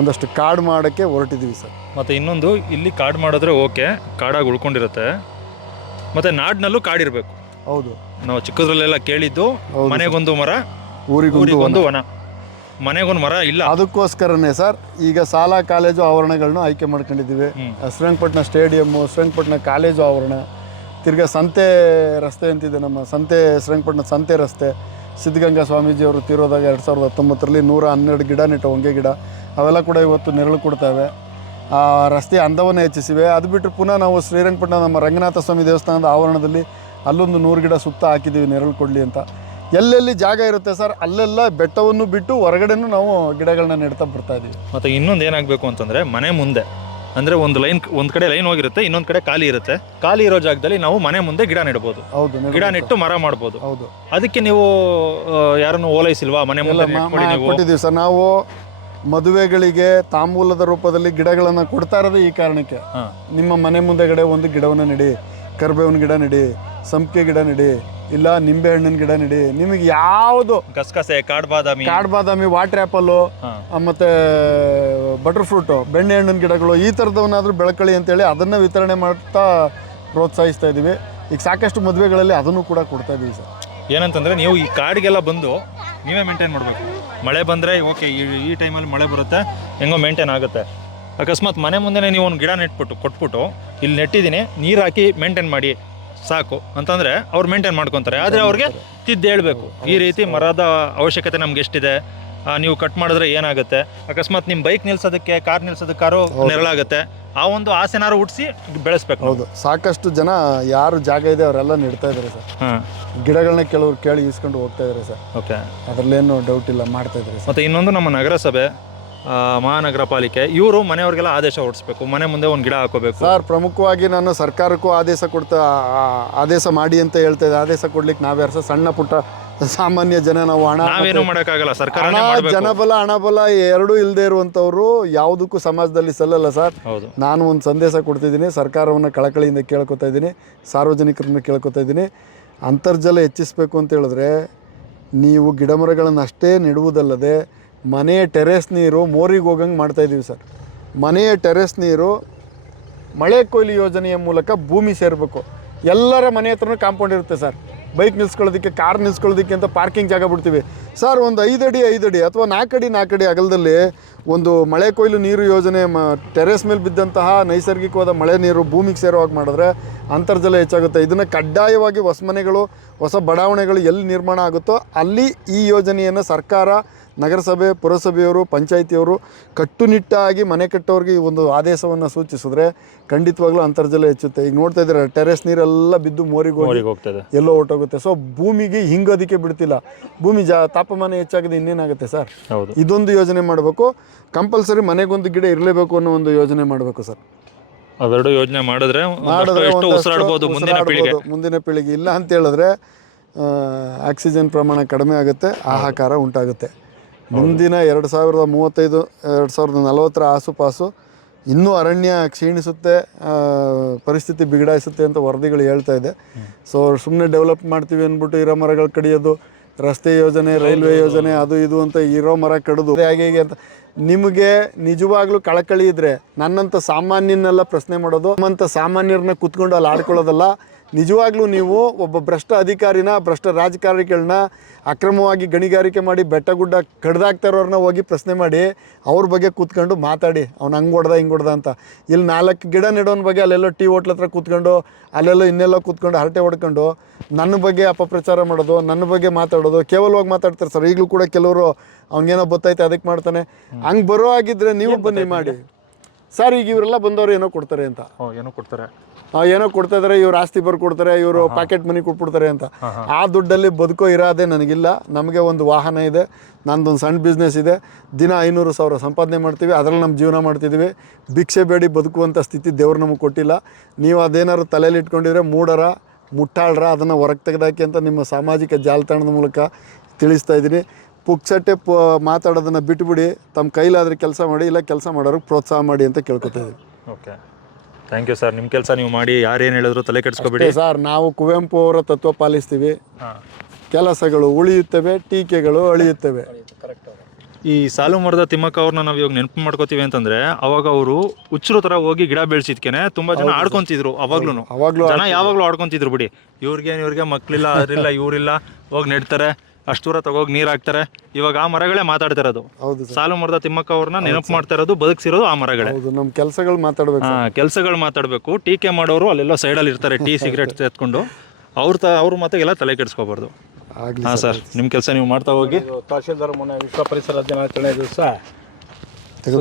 ಒಂದಷ್ಟು ಕಾಡು ಮಾಡೋಕ್ಕೆ ಹೊರಟಿದ್ದೀವಿ ಸರ್. ಮತ್ತು ಇನ್ನೊಂದು, ಇಲ್ಲಿ ಕಾಡು ಮಾಡಿದ್ರೆ ಓಕೆ, ಕಾಡಾಗಿ ಉಳ್ಕೊಂಡಿರುತ್ತೆ. ಮತ್ತು ನಾಡಿನಲ್ಲೂ ಕಾಡಿರಬೇಕು. ಹೌದು, ನಾವು ಚಿಕ್ಕದ್ರಲ್ಲೆಲ್ಲ ಕೇಳಿದ್ದು ಮನೆಗೊಂದು ಮರ, ಊರಿಗೊಂದು ವನ. ಮನೆಗೊಂದು ಮರ ಇಲ್ಲ. ಅದಕ್ಕೋಸ್ಕರನೇ ಸರ್ ಈಗ ಶಾಲಾ ಕಾಲೇಜು ಆವರಣಗಳನ್ನ ಆಯ್ಕೆ ಮಾಡ್ಕೊಂಡಿದ್ದೀವಿ. ಶ್ರೀರಂಗಪಟ್ಟಣ ಸ್ಟೇಡಿಯಮ್ಮು, ಶ್ರೀರಂಗಪಟ್ಟಣ ಕಾಲೇಜು ಆವರಣ, ತಿರ್ಗಾ ಸಂತೆ ರಸ್ತೆ ಅಂತಿದೆ ನಮ್ಮ ಸಂತೆ, ಶ್ರೀರಂಗಪಟ್ಟಣ ಸಂತೆ ರಸ್ತೆ. ಸಿದ್ಧಗಂಗಾ ಸ್ವಾಮೀಜಿಯವರು ತೀರೋದಾಗ 2019ರಲ್ಲಿ 112 ಗಿಡ ನೆಟ್ಟ ಹೊಂಗೆ ಗಿಡ, ಅವೆಲ್ಲ ಕೂಡ ಇವತ್ತು ನೆರಳು ಕೊಡ್ತವೆ. ರಸ್ತೆಯ ಅಂದವನ್ನು ಹೆಚ್ಚಿಸಿವೆ. ಅದು ಬಿಟ್ಟರೆ ಪುನಃ ನಾವು ಶ್ರೀರಂಗಪಟ್ಟಣ ನಮ್ಮ ರಂಗನಾಥ ಸ್ವಾಮಿ ದೇವಸ್ಥಾನದ ಆವರಣದಲ್ಲಿ ಅಲ್ಲೊಂದು 100 ಗಿಡ ಸುತ್ತ ಹಾಕಿದ್ದೀವಿ ನೆರಳು ಕೊಡಲಿ ಅಂತ. ಎಲ್ಲೆಲ್ಲಿ ಜಾಗ ಇರುತ್ತೆ ಸರ್ ಅಲ್ಲೆಲ್ಲ ಬೆಟ್ಟವನ್ನು ಬಿಟ್ಟು ಹೊರಗಡೆನೂ ನಾವು ಗಿಡಗಳನ್ನ ನೆಡ್ತಾ ಬರ್ತಾ ಇದ್ದೀವಿ. ಮತ್ತು ಇನ್ನೊಂದು ಏನಾಗಬೇಕು ಅಂತಂದರೆ ಮನೆ ಮುಂದೆ ಅಂದರೆ ಒಂದು ಕಡೆ ಲೈನ್ ಹೋಗಿರುತ್ತೆ, ಇನ್ನೊಂದು ಕಡೆ ಖಾಲಿ ಇರುತ್ತೆ. ಖಾಲಿ ಇರೋ ಜಾಗದಲ್ಲಿ ನಾವು ಮನೆ ಮುಂದೆ ಗಿಡ ನೆಡ್ಬೋದು. ಹೌದು, ಗಿಡ ನೆಟ್ಟು ಮರ ಮಾಡ್ಬೋದು. ಹೌದು. ಅದಕ್ಕೆ ನೀವು ಯಾರನ್ನು ಓಲೈಸಿಲ್ವಾ? ಮನೆ ಮುಂದೆ ನೆಟ್ಕೊಳ್ಳಿ ನೀವು. ಕೊಟ್ಟಿದ್ದೀವಿ ಸರ್. ನಾವು ಮದುವೆಗಳಿಗೆ ತಾಂಬೂಲದ ರೂಪದಲ್ಲಿ ಗಿಡಗಳನ್ನು ಕೊಡ್ತಾ ಇರೋದು ಈ ಕಾರಣಕ್ಕೆ. ನಿಮ್ಮ ಮನೆ ಮುಂದೆಗಡೆ ಒಂದು ಗಿಡವನ್ನು ನೆಡಿ, ಕರಿಬೇವಿನ ಗಿಡ ನೆಡಿ, ಸಂಪಿಗೆ ಗಿಡ ನೆಡಿ, ಇಲ್ಲ ನಿಂಬೆ ಹಣ್ಣಿನ ಗಿಡ ನೆಡಿ. ನಿಮಗೆ ಯಾವುದು ಗಸಗಸೆ, ಕಾಡ್ಬಾದಾಮಿ, ವಾಟರ್ ಆ್ಯಪಲ್ಲು ಮತ್ತು ಬಟರ್ ಫ್ರೂಟು, ಬೆಣ್ಣೆ ಹಣ್ಣಿನ ಗಿಡಗಳು ಈ ಥರದವನ್ನಾದರೂ ಬೆಳ್ಕೊಳ್ಳಿ ಅಂತೇಳಿ ಅದನ್ನು ವಿತರಣೆ ಮಾಡ್ತಾ ಪ್ರೋತ್ಸಾಹಿಸ್ತಾ ಇದ್ದೀವಿ. ಈಗ ಸಾಕಷ್ಟು ಮದುವೆಗಳಲ್ಲಿ ಅದನ್ನು ಕೂಡ ಕೊಡ್ತಾ ಇದ್ದೀವಿ ಸರ್. ಏನಂತಂದರೆ ನೀವು ಈ ಕಾಡಿಗೆಲ್ಲ ಬಂದು ನೀವೇ ಮೇಂಟೈನ್ ಮಾಡಬೇಕು. ಮಳೆ ಬಂದರೆ ಓಕೆ, ಈ ಟೈಮಲ್ಲಿ ಮಳೆ ಬರುತ್ತೆ, ಹೆಂಗೋ ಮೇಂಟೈನ್ ಆಗುತ್ತೆ. ಅಕಸ್ಮಾತ್ ಮನೆ ಮುಂದೆ ನೀವು ಒಂದು ಗಿಡ ಕೊಟ್ಬಿಟ್ಟು ಇಲ್ಲಿ ನೆಟ್ಟಿದ್ದೀನಿ, ನೀರು ಹಾಕಿ ಮೇಂಟೈನ್ ಮಾಡಿ ಸಾಕು ಅಂತಂದರೆ ಅವ್ರು ಮೇಂಟೈನ್ ಮಾಡ್ಕೊತಾರೆ. ಆದರೆ ಅವ್ರಿಗೆ ತಿದ್ದು ಹೇಳಬೇಕು, ಈ ರೀತಿ ಮರದ ಅವಶ್ಯಕತೆ ನಮ್ಗೆ ಎಷ್ಟಿದೆ, ನೀವು ಕಟ್ ಮಾಡಿದ್ರೆ ಏನಾಗುತ್ತೆ. ಅಕಸ್ಮಾತ್ ನಿಮ್ಮ ಬೈಕ್ ನಿಲ್ಸೋದಕ್ಕೆ, ಕಾರ್ ನಿಲ್ಸೋದಕ್ಕಾರು ನೆರಳಾಗುತ್ತೆ. ಆ ಒಂದು ಆಸೆನಾರು ಹುಟ್ಟಿಸಿ ಬೆಳೆಸ್ಬೇಕು. ಹೌದು, ಸಾಕಷ್ಟು ಜನ ಯಾರು ಜಾಗ ಇದೆ ಅವರೆಲ್ಲ ನೆಡ್ತಾ ಇದ್ದಾರೆ ಸರ್. ಗಿಡಗಳನ್ನ ಕೆಲವರು ಕೇಳಿ ಇಸ್ಕೊಂಡು ಹೋಗ್ತಾ ಇದ್ದಾರೆ ಸರ್. ಓಕೆ, ಅದರಲ್ಲೇನು ಡೌಟ್ ಇಲ್ಲ, ಮಾಡ್ತಾ ಇದ್ದಾರೆ ಸರ್. ಮತ್ತು ಇನ್ನೊಂದು ನಮ್ಮ ನಗರಸಭೆ, ಮಹಾನಗರ ಪಾಲಿಕೆ ಇವರು ಮನೆಯವ್ರಿಗೆಲ್ಲ ಆದೇಶ ಹೊರಡಿಸ್ಬೇಕು, ಮನೆ ಮುಂದೆ ಒಂದು ಗಿಡ ಹಾಕೋಬೇಕು. ಸರ್, ಪ್ರಮುಖವಾಗಿ ನಾನು ಸರ್ಕಾರಕ್ಕೂ ಆದೇಶ ಮಾಡಿ ಅಂತ ಹೇಳ್ತಾ ಇದ್ದೆ. ಆದೇಶ ಕೊಡ್ಲಿಕ್ಕೆ ನಾವ್ಯಾರು ಸರ್? ಸಣ್ಣ ಪುಟ್ಟ ಸಾಮಾನ್ಯ ಜನ ನಾವು. ನಾವೇನು ಮಾಡೋಕ್ಕಾಗಲ್ಲ, ಸರ್ಕಾರ ಜನಬಲ ಹಣಬಲ ಎರಡೂ ಇಲ್ಲದೆ ಇರುವಂಥವ್ರು ಯಾವುದಕ್ಕೂ ಸಮಾಜದಲ್ಲಿ ಸಲ್ಲಲ್ಲ ಸರ್. ನಾನು ಒಂದು ಸಂದೇಶ ಕೊಡ್ತಿದ್ದೀನಿ, ಸರ್ಕಾರವನ್ನು ಕಳಕಳಿಯಿಂದ ಕೇಳ್ಕೊತಾ ಇದ್ದೀನಿ, ಸಾರ್ವಜನಿಕರನ್ನು ಕೇಳ್ಕೊತಾ ಇದ್ದೀನಿ. ಅಂತರ್ಜಲ ಹೆಚ್ಚಿಸಬೇಕು ಅಂತ ಹೇಳಿದ್ರೆ ನೀವು ಗಿಡಮರಗಳನ್ನು ಅಷ್ಟೇ ನೆಡುವುದಲ್ಲದೆ ಮನೆಯ ಟೆರೆಸ್ ನೀರು ಮೋರಿಗೆ ಹೋಗಂಗೆ ಮಾಡ್ತಾಯಿದ್ದೀವಿ ಸರ್. ಮನೆಯ ಟೆರೆಸ್ ನೀರು ಮಳೆ ಕೊಯ್ಲು ಯೋಜನೆಯ ಮೂಲಕ ಭೂಮಿ ಸೇರಬೇಕು. ಎಲ್ಲರ ಮನೆ ಹತ್ರನೂ ಕಾಂಪೌಂಡ್ ಇರುತ್ತೆ ಸರ್. ಬೈಕ್ ನಿಲ್ಸ್ಕೊಳ್ಳೋದಕ್ಕೆ, ಕಾರ್ ನಿಲ್ಸ್ಕೊಳ್ಳೋದಕ್ಕೆ ಅಂತ ಪಾರ್ಕಿಂಗ್ ಜಾಗ ಬಿಡ್ತೀವಿ ಸರ್. ಒಂದು 5 ಅಡಿ ಅಥವಾ 4 ಅಡಿ ಅಗಲದಲ್ಲಿ ಒಂದು ಮಳೆ ಕೊಯ್ಲು ನೀರು ಯೋಜನೆ ಟೆರೆಸ್ ಮೇಲೆ ಬಿದ್ದಂತಹ ನೈಸರ್ಗಿಕವಾದ ಮಳೆ ನೀರು ಭೂಮಿಗೆ ಸೇರುವಾಗ ಮಾಡಿದ್ರೆ ಅಂತರ್ಜಲ ಹೆಚ್ಚಾಗುತ್ತೆ. ಇದನ್ನು ಕಡ್ಡಾಯವಾಗಿ ಹೊಸ ಮನೆಗಳು, ಹೊಸ ಬಡಾವಣೆಗಳು ಎಲ್ಲಿ ನಿರ್ಮಾಣ ಆಗುತ್ತೋ ಅಲ್ಲಿ ಈ ಯೋಜನೆಯನ್ನು ಸರ್ಕಾರ, ನಗರಸಭೆ, ಪುರಸಭೆಯವರು, ಪಂಚಾಯಿತಿಯವರು ಕಟ್ಟುನಿಟ್ಟಾಗಿ ಮನೆ ಕಟ್ಟೋರಿಗೆ ಈ ಒಂದು ಆದೇಶವನ್ನು ಸೂಚಿಸಿದ್ರೆ ಖಂಡಿತವಾಗ್ಲೂ ಅಂತರ್ಜಲ ಹೆಚ್ಚುತ್ತೆ. ಈಗ ನೋಡ್ತಾ ಇದ್ದಾರೆ, ಟೆರೆಸ್ ನೀರೆಲ್ಲ ಬಿದ್ದು ಮೋರಿಗೆ ಹೋಗ್ತದೆ, ಎಲ್ಲೋ ಹೊಟ್ಟೋಗುತ್ತೆ. ಸೊ ಭೂಮಿಗೆ ಹಿಂಗೋದಕ್ಕೆ ಬಿಡ್ತಿಲ್ಲ. ಭೂಮಿ ತಾಪಮಾನ ಹೆಚ್ಚಾಗಿದೆ, ಇನ್ನೇನಾಗುತ್ತೆ ಸರ್? ಇದೊಂದು ಯೋಜನೆ ಮಾಡಬೇಕು. ಕಂಪಲ್ಸರಿ ಮನೆಗೊಂದು ಗಿಡ ಇರಲೇಬೇಕು ಅನ್ನೋ ಒಂದು ಯೋಜನೆ ಮಾಡಬೇಕು ಸರ್. ಅವೆರಡು ಯೋಜನೆ ಮಾಡಿದ್ರೆ ಮುಂದಿನ ಪೀಳಿಗೆ. ಇಲ್ಲ ಅಂತ ಹೇಳಿದ್ರೆ ಆಕ್ಸಿಜನ್ ಪ್ರಮಾಣ ಕಡಿಮೆ ಆಗುತ್ತೆ, ಹಾಹಾಕಾರ ಉಂಟಾಗುತ್ತೆ. ಮುಂದಿನ 2035, 2040 ಆಸುಪಾಸು ಇನ್ನೂ ಅರಣ್ಯ ಕ್ಷೀಣಿಸುತ್ತೆ, ಪರಿಸ್ಥಿತಿ ಬಿಗಡಾಯಿಸುತ್ತೆ ಅಂತ ವರದಿಗಳು ಹೇಳ್ತಾ ಇದೆ. ಸೊ ಸುಮ್ಮನೆ ಡೆವಲಪ್ ಮಾಡ್ತೀವಿ ಅಂದ್ಬಿಟ್ಟು ಇರೋ ಮರಗಳು ಕಡಿಯೋದು, ರಸ್ತೆ ಯೋಜನೆ, ರೈಲ್ವೆ ಯೋಜನೆ, ಅದು ಇದು ಅಂತ ಇರೋ ಮರ ಕಡಿದು ಹೇಗೆ ಅಂತ. ನಿಮಗೆ ನಿಜವಾಗ್ಲೂ ಕಳಕಳಿ ಇದ್ದರೆ ನನ್ನಂಥ ಸಾಮಾನ್ಯನೆಲ್ಲ ಪ್ರಶ್ನೆ ಮಾಡೋದು, ನಮ್ಮಂಥ ಸಾಮಾನ್ಯರನ್ನ ಕುತ್ಕೊಂಡು ಅಲ್ಲಿ ಆಡ್ಕೊಳ್ಳೋದಲ್ಲ. ನಿಜವಾಗ್ಲೂ ನೀವು ಒಬ್ಬ ಭ್ರಷ್ಟ ಅಧಿಕಾರಿನ, ಭ್ರಷ್ಟ ರಾಜಕಾರಣಿಗಳನ್ನ ಅಕ್ರಮವಾಗಿ ಗಣಿಗಾರಿಕೆ ಮಾಡಿ ಬೆಟ್ಟ ಗುಡ್ಡ ಕಡ್ದಾಕ್ತಾ ಇರೋರನ್ನ ಹೋಗಿ ಪ್ರಶ್ನೆ ಮಾಡಿ ಅವ್ರ ಬಗ್ಗೆ ಕೂತ್ಕೊಂಡು ಮಾತಾಡಿ, ಅವ್ನು ಹಂಗೆ ಹೊಡ್ದ ಹಿಂಗೆ ಹೊಡ್ದ ಅಂತ. ಇಲ್ಲಿ 4 ಗಿಡ ನೆಡೋನ ಬಗ್ಗೆ ಅಲ್ಲೆಲ್ಲೋ ಟೀ ಹೋಟ್ಲ್ ಹತ್ರ ಕೂತ್ಕೊಂಡು, ಅಲ್ಲೆಲ್ಲೋ ಇನ್ನೆಲ್ಲೋ ಕೂತ್ಕೊಂಡು ಹರಟೆ ಹೊಡ್ಕೊಂಡು ನನ್ನ ಬಗ್ಗೆ ಅಪಪ್ರಚಾರ ಮಾಡೋದು, ನನ್ನ ಬಗ್ಗೆ ಮಾತಾಡೋದು, ಕೇವಲವಾಗಿ ಮಾತಾಡ್ತಾರೆ ಸರ್. ಈಗಲೂ ಕೂಡ ಕೆಲವರು ಅವ್ನಿಗೇನೋ ಗೊತ್ತೈತೆ ಅದಕ್ಕೆ ಮಾಡ್ತಾನೆ. ಹಂಗೆ ಬರೋ ಆಗಿದ್ರೆ ನೀವು ಬನ್ನಿ ಮಾಡಿ ಸರ್. ಈಗ ಇವರೆಲ್ಲ ಬಂದವರು ಏನೋ ಕೊಡ್ತಾರೆ ಅಂತ, ಏನೋ ಕೊಡ್ತಾ ಇದ್ದಾರೆ, ಇವ್ರು ಆಸ್ತಿ ಬರ್ಕೊಡ್ತಾರೆ, ಇವರು ಪ್ಯಾಕೆಟ್ ಮನಿ ಕೊಟ್ಬಿಡ್ತಾರೆ ಅಂತ. ಆ ದುಡ್ಡಲ್ಲಿ ಬದುಕೋ ಇರೋದೇ ನನಗಿಲ್ಲ. ನಮಗೆ ಒಂದು ವಾಹನ ಇದೆ, ನಂದೊಂದು ಸಣ್ಣ ಬಿಸ್ನೆಸ್ ಇದೆ, ದಿನ 500,000 ಸಂಪಾದನೆ ಮಾಡ್ತೀವಿ, ಅದರಲ್ಲಿ ನಮ್ಮ ಜೀವನ ಮಾಡ್ತಿದ್ದೀವಿ. ಭಿಕ್ಷೆ ಬೇಡಿ ಬದುಕುವಂಥ ಸ್ಥಿತಿ ದೇವ್ರು ನಮಗೆ ಕೊಟ್ಟಿಲ್ಲ. ನೀವು ಅದೇನಾದ್ರು ತಲೆಯಲ್ಲಿ ಇಟ್ಕೊಂಡಿದ್ರೆ ಮೂಢರ, ಮುಟ್ಟಾಳ್ರ, ಅದನ್ನು ಹೊರಗೆ ತೆಗೆದಾಕಿ ಅಂತ ನಿಮ್ಮ ಸಾಮಾಜಿಕ ಜಾಲತಾಣದ ಮೂಲಕ ತಿಳಿಸ್ತಾ ಇದ್ದೀನಿ. ಪುಕ್ಸಟ್ಟೆ ಮಾತಾಡೋದನ್ನು ಬಿಟ್ಬಿಡಿ, ತಮ್ಮ ಕೈಲಾದರೆ ಕೆಲಸ ಮಾಡಿ, ಇಲ್ಲ ಕೆಲಸ ಮಾಡೋರಿಗೆ ಪ್ರೋತ್ಸಾಹ ಮಾಡಿ ಅಂತ ಕೇಳ್ಕೊತಾ ಇದ್ದೀವಿ. Okay, thank you sir. ನಿಮ್ಮ ಕೆಲಸ ನೀವು ಮಾಡಿ, ಯಾರೇನು ಹೇಳಿದ್ರು ತಲೆ ಕೆಡಿಸ್ಕೊಬೇಡಿ ಸರ್. ನಾವು ಕುವೆಂಪು ಅವರ ತತ್ವ ಪಾಲಿಸ್ತೀವಿ. ಕೆಲಸಗಳು ಉಳಿಯುತ್ತವೆ, ಟೀಕೆಗಳು ಅಳಿಯುತ್ತವೆ. ಈ ಸಾಲು ಮರದ ತಿಮ್ಮಕ್ಕ ಅವ್ರನ್ನ ನಾವು ಇವಾಗ ನೆನಪು ಮಾಡ್ಕೋತೀವಿ ಅಂತಂದ್ರೆ, ಅವಾಗ ಅವರು ಹುಚ್ಚರು ತರ ಹೋಗಿ ಗಿಡ ಬೆಳೆಸಿದ್ಕೇನೆ ತುಂಬಾ ಜನ ಆಡ್ಕೊಂತಿದ್ರು. ಅವಾಗ್ಲೂ ಜನ ಯಾವಾಗ್ಲೂ ಆಡ್ಕೊಂತಿದ್ರು ಬಿಡಿ. ಇವ್ರಿಗೆ ಮಕ್ಳಿಲ್ಲ, ಅದ್ರಿಲ್ಲ, ಇವರಿಲ್ಲ, ಹೋಗಿ ನೆಡ್ತಾರೆ, ಅಷ್ಟು ದೂರ ತಗೋಗಿ ನೀರು ಹಾಕ್ತಾರೆ. ಇವಾಗ ಆ ಮರಗಳೇ ಮಾತಾಡ್ತಾ ಇರೋದು. ಸಾಲು ಮರದ ತಿಮ್ಮಕ್ಕ ಅವ್ರನ್ನ ನೆನಪು ಮಾಡ್ತಾ ಇರೋದು, ಬದುಕಿಸಿರೋದು ಆ ಮರಗಳೇ. ನಮ್ಮ ಕೆಲಸಗಳು ಮಾತಾಡ್ಬೇಕು. ಟೀಕೆ ಮಾಡೋರು ಅಲ್ಲೆಲ್ಲೋ ಸೈಡಲ್ಲಿ ಇರ್ತಾರೆ, ಟೀ ಸಿಗರೇಟ್ ಎತ್ಕೊಂಡು. ಅವ್ರ ಮಾತಾಗೆಲ್ಲ ತಲೆ ಕೆಡಿಸ್ಕೋಬಾರ್ದು. ಹಾಂ ಸರ್, ನಿಮ್ಮ ಕೆಲಸ ನೀವು ಮಾಡ್ತಾ ಹೋಗಿ. ತಹಶೀಲ್ದಾರ್ ಮೊನ್ನೆ ವಿಶ್ವ ಪರಿಸರ ದಿನಾಚರಣೆ ದಿವಸ